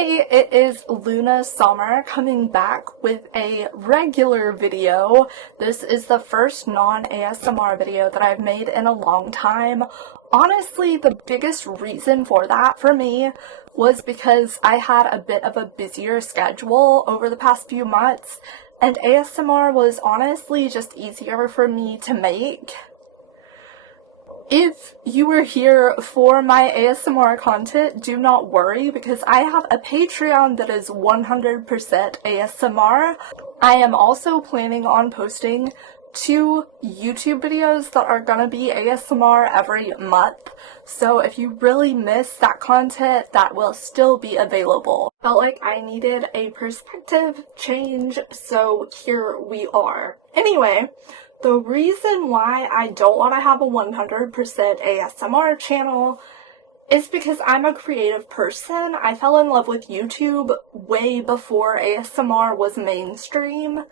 Hey, it is Luna Sommer coming back with a regular video. This is the first non-ASMR video that I've made in a long time. Honestly, the biggest reason for that for me was because I had a bit of a busier schedule over the past few months, and ASMR was honestly just easier for me to make. If you were here for my ASMR content, do not worry because I have a Patreon that is 100% ASMR. I am also planning on posting 2 YouTube videos that are gonna be ASMR every month. So if you really miss that content, that will still be available. Felt like I needed a perspective change, so here we are. Anyway, the reason why I don't want to have a 100% ASMR channel is because I'm a creative person. I fell in love with YouTube way before ASMR was mainstream.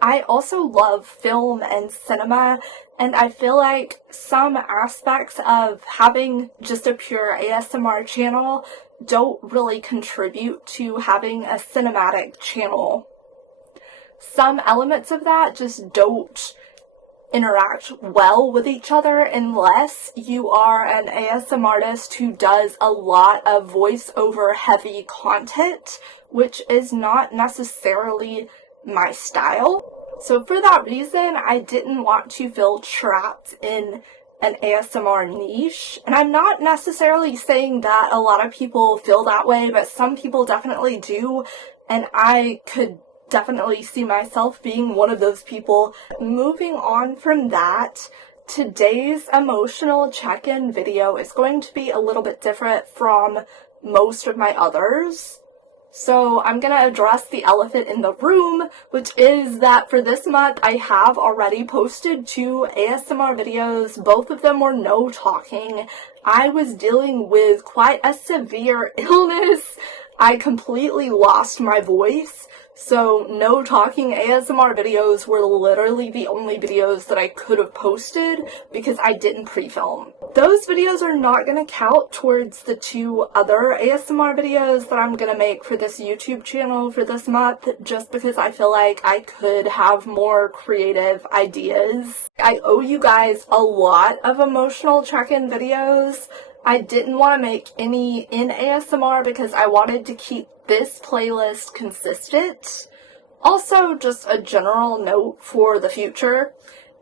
I also love film and cinema, and I feel like some aspects of having just a pure ASMR channel don't really contribute to having a cinematic channel. Some elements of that just don't interact well with each other unless you are an ASMR artist who does a lot of voiceover heavy content, which is not necessarily my style. So for that reason, I didn't want to feel trapped in an ASMR niche. And I'm not necessarily saying that a lot of people feel that way, but some people definitely do, and I could definitely see myself being one of those people. Moving on from that, today's emotional check-in video is going to be a little bit different from most of my others. So I'm gonna address the elephant in the room, which is that for this month I have already posted 2 ASMR videos. Both of them were no talking. I was dealing with quite a severe illness. I completely lost my voice. So no talking ASMR videos were literally the only videos that I could have posted because I didn't pre-film. Those videos are not going to count towards the 2 other ASMR videos that I'm going to make for this YouTube channel for this month, just because I feel like I could have more creative ideas. I owe you guys a lot of emotional check-in videos. I didn't want to make any in ASMR because I wanted to keep this playlist consistent. Also, just a general note for the future.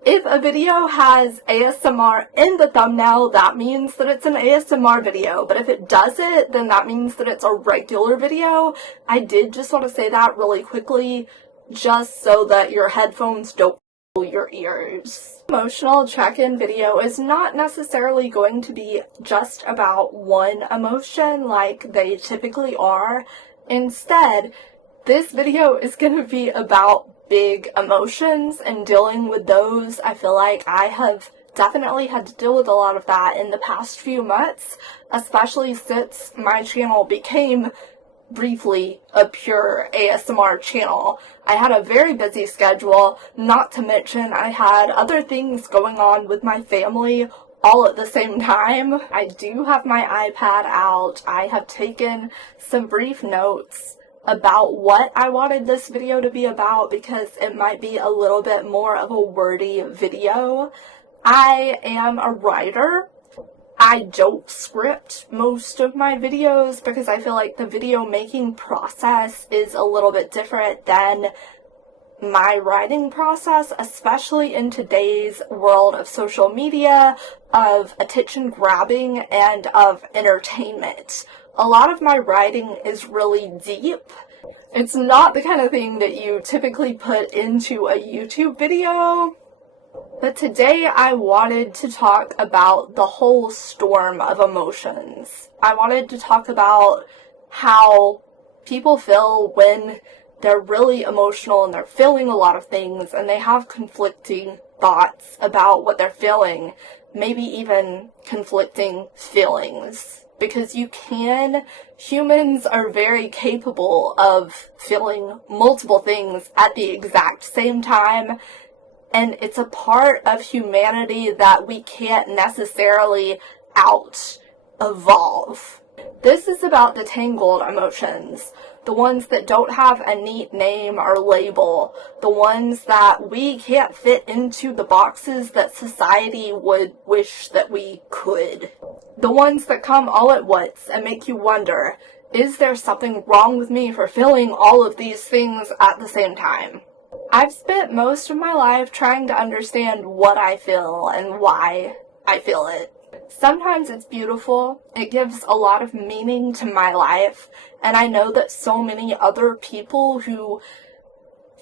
If a video has ASMR in the thumbnail, that means that it's an ASMR video. But if it doesn't, then that means that it's a regular video. I did just want to say that really quickly, just so that your headphones don't your ears. Emotional check-in video is not necessarily going to be just about one emotion like they typically are. Instead, this video is going to be about big emotions and dealing with those. I feel like I have definitely had to deal with a lot of that in the past few months, especially since my channel became briefly a pure ASMR channel. I had a very busy schedule, not to mention I had other things going on with my family all at the same time. I do have my iPad out. I have taken some brief notes about what I wanted this video to be about because it might be a little bit more of a wordy video. I am a writer. I don't script most of my videos because I feel like the video making process is a little bit different than my writing process, especially in today's world of social media, of attention grabbing, and of entertainment. A lot of my writing is really deep. It's not the kind of thing that you typically put into a YouTube video. But today I wanted to talk about the whole storm of emotions. I wanted to talk about how people feel when they're really emotional and they're feeling a lot of things and they have conflicting thoughts about what they're feeling, maybe even conflicting feelings. Because humans are very capable of feeling multiple things at the exact same time. And it's a part of humanity that we can't necessarily out-evolve. This is about the tangled emotions, the ones that don't have a neat name or label, the ones that we can't fit into the boxes that society would wish that we could. The ones that come all at once and make you wonder, is there something wrong with me for feeling all of these things at the same time? I've spent most of my life trying to understand what I feel and why I feel it. Sometimes it's beautiful, it gives a lot of meaning to my life, and I know that so many other people who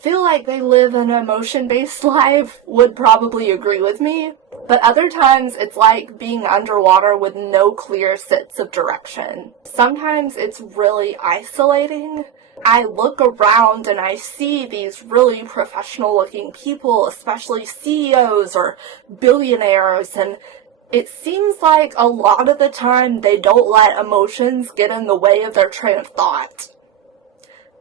feel like they live an emotion-based life would probably agree with me, but other times it's like being underwater with no clear sense of direction. Sometimes it's really isolating. I look around and I see these really professional-looking people, especially CEOs or billionaires, and it seems like a lot of the time they don't let emotions get in the way of their train of thought.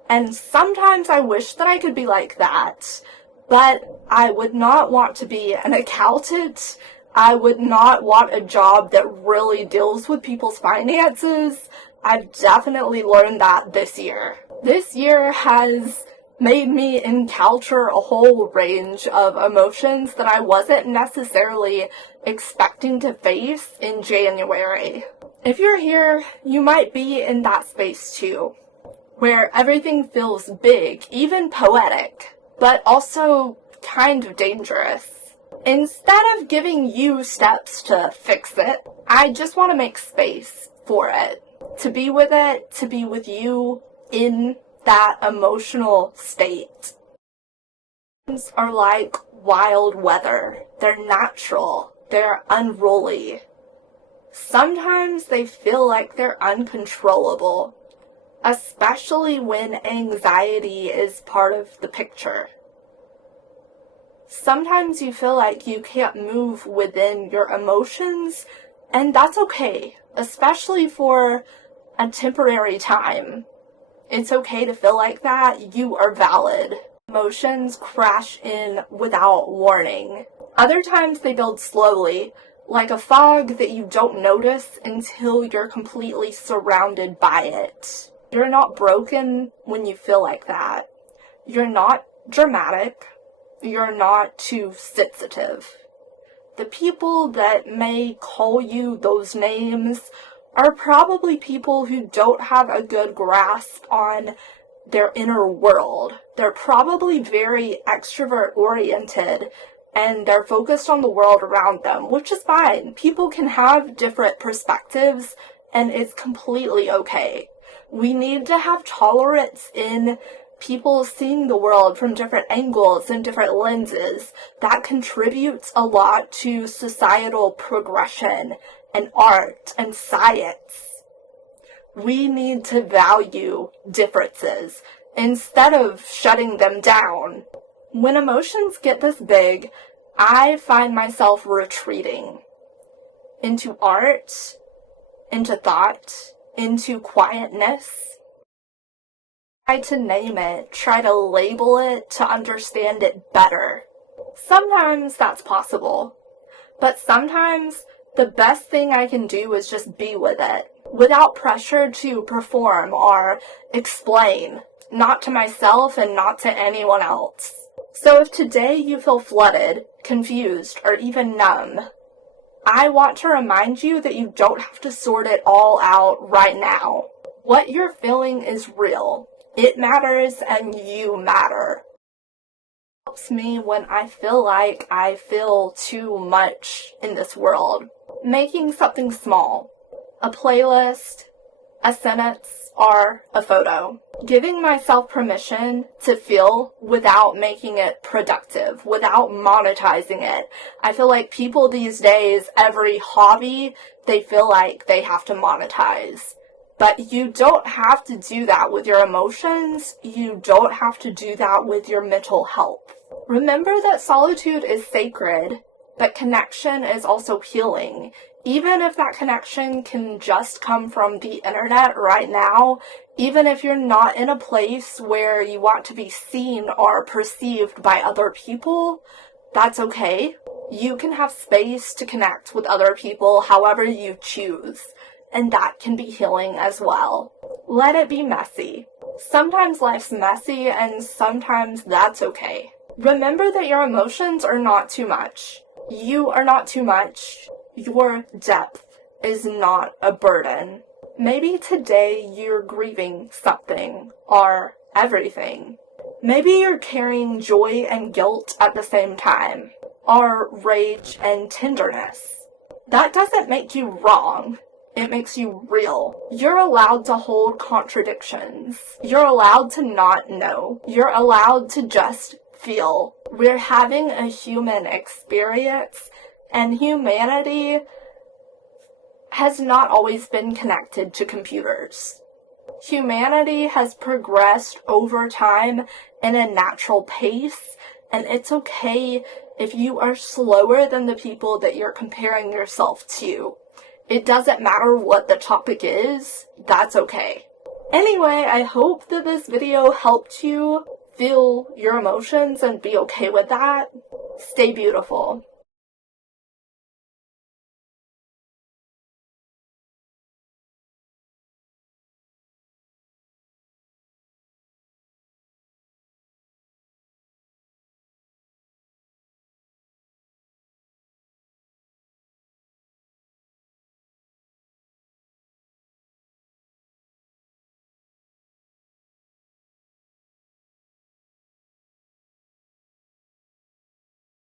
And sometimes I wish that I could be like that, but I would not want to be an accountant. I would not want a job that really deals with people's finances. I've definitely learned that this year. This year has made me encounter a whole range of emotions that I wasn't necessarily expecting to face in January. If you're here, you might be in that space too, where everything feels big, even poetic, but also kind of dangerous. Instead of giving you steps to fix it, I just want to make space for it, to be with you in that emotional state. Emotions are like wild weather. They're natural. They're unruly. Sometimes they feel like they're uncontrollable, especially when anxiety is part of the picture. Sometimes you feel like you can't move within your emotions, and that's okay, especially for a temporary time. It's okay to feel like that. You are valid. Emotions crash in without warning. Other times they build slowly, like a fog that you don't notice until you're completely surrounded by it. You're not broken when you feel like that. You're not dramatic. You're not too sensitive. The people that may call you those names are probably people who don't have a good grasp on their inner world. They're probably very extrovert oriented and they're focused on the world around them, which is fine. People can have different perspectives and it's completely okay. We need to have tolerance in people seeing the world from different angles and different lenses. That contributes a lot to societal progression and art and science. We need to value differences instead of shutting them down. When emotions get this big, I find myself retreating into art, into thought, into quietness. Try to name it, try to label it, to understand it better. Sometimes that's possible, but sometimes the best thing I can do is just be with it, without pressure to perform or explain, not to myself and not to anyone else. So if today you feel flooded, confused, or even numb, I want to remind you that you don't have to sort it all out right now. What you're feeling is real. It matters and you matter. It helps me when I feel like I feel too much in this world. Making something small, a playlist, a sentence, or a photo. Giving myself permission to feel without making it productive, without monetizing it. I feel like people these days, every hobby, they feel like they have to monetize. But you don't have to do that with your emotions. You don't have to do that with your mental health. Remember that solitude is sacred, but connection is also healing. Even if that connection can just come from the internet right now, even if you're not in a place where you want to be seen or perceived by other people, that's okay. You can have space to connect with other people however you choose. and that can be healing as well. Let it be messy. Sometimes life's messy, and sometimes that's okay. Remember that your emotions are not too much. You are not too much. Your depth is not a burden. Maybe today you're grieving something or everything. Maybe you're carrying joy and guilt at the same time, or rage and tenderness. That doesn't make you wrong. It makes you real. You're allowed to hold contradictions. You're allowed to not know. You're allowed to just feel. We're having a human experience, and humanity has not always been connected to computers. Humanity has progressed over time in a natural pace, and it's okay if you are slower than the people that you're comparing yourself to. It doesn't matter what the topic is, that's okay. Anyway, I hope that this video helped you feel your emotions and be okay with that. Stay beautiful.